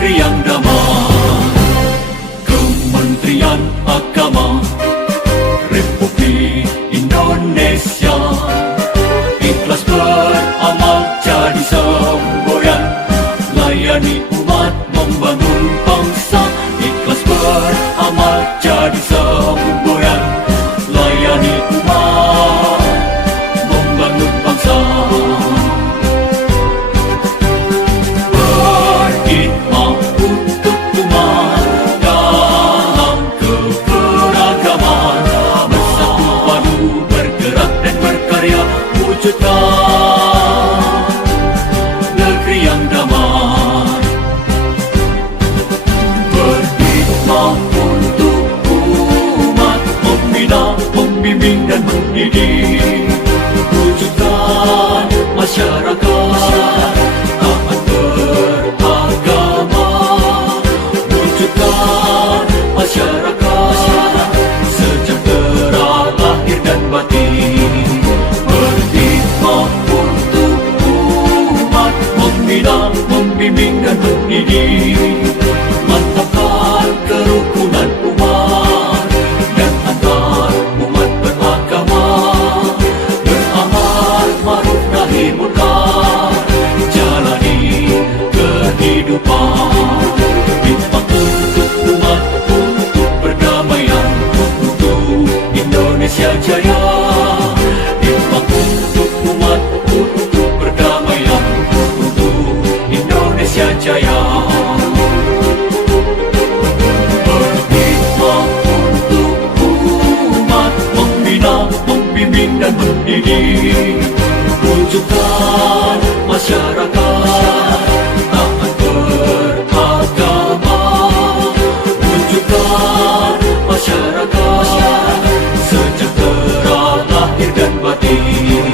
negeri yang damai. Kementerian Agama Republik Indonesia ikhlas beramal jadi semboyan, layani umat membangun bangsa. Ikhlas beramal jadi semboyan, layani umat membangun bangsa. Berkhidmat untuk umat dalam keberagaman, bersatu padu bergerak dan berkarya wujudkan negeri yang damai. Berkhidmat untuk umat, membina, membimbing dan mendidik, wujudkan masyarakat taat beragama, wujudkan masyarakat sejahtera lahir dan batin. Berkhidmat untuk umat, membina, membimbing dan mendidik, mantapkan kerukunan umat dan antar umat beragama, beramal ma'ruf nahi munkar, jalani kehidupan. Khidmat untuk umat, untuk perdamaian, untuk Indonesia Jaya. Khidmat untuk umat, untuk perdamaian, untuk Indonesia Jaya. Berkhidmat untuk umat, membina, membimbing dan mendidik, wujudkan masyarakat taat beragama, wujudkan masyarakat sejahtera lahir dan batin.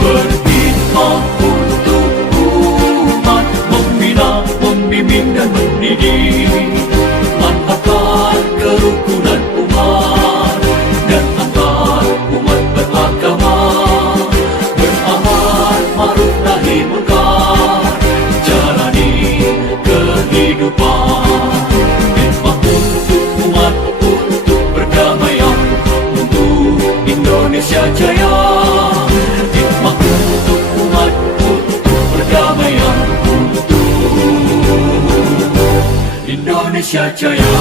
Berkhidmat untuk umat, membina, membimbing dan mendidik, mantapkan kerukunan umat dan antar umat beragama, beramal ma'ruf nahi munkar, jalani kehidupan. Khidmat untuk umat, untuk perdamaian, untuk Indonesia Jaya. Khidmat untuk umat, untuk perdamaian, untuk Indonesia Jaya.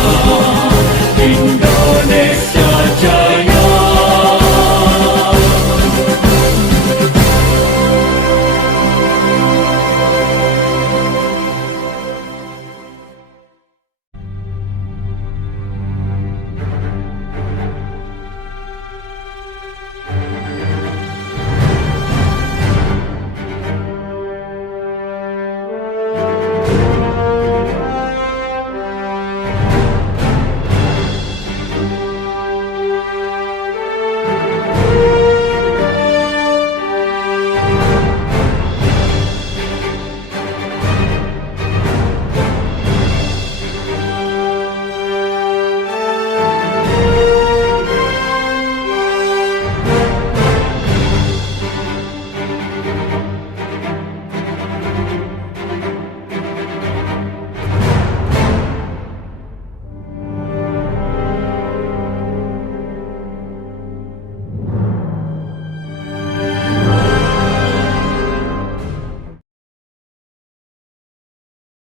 Indonesia Jaya.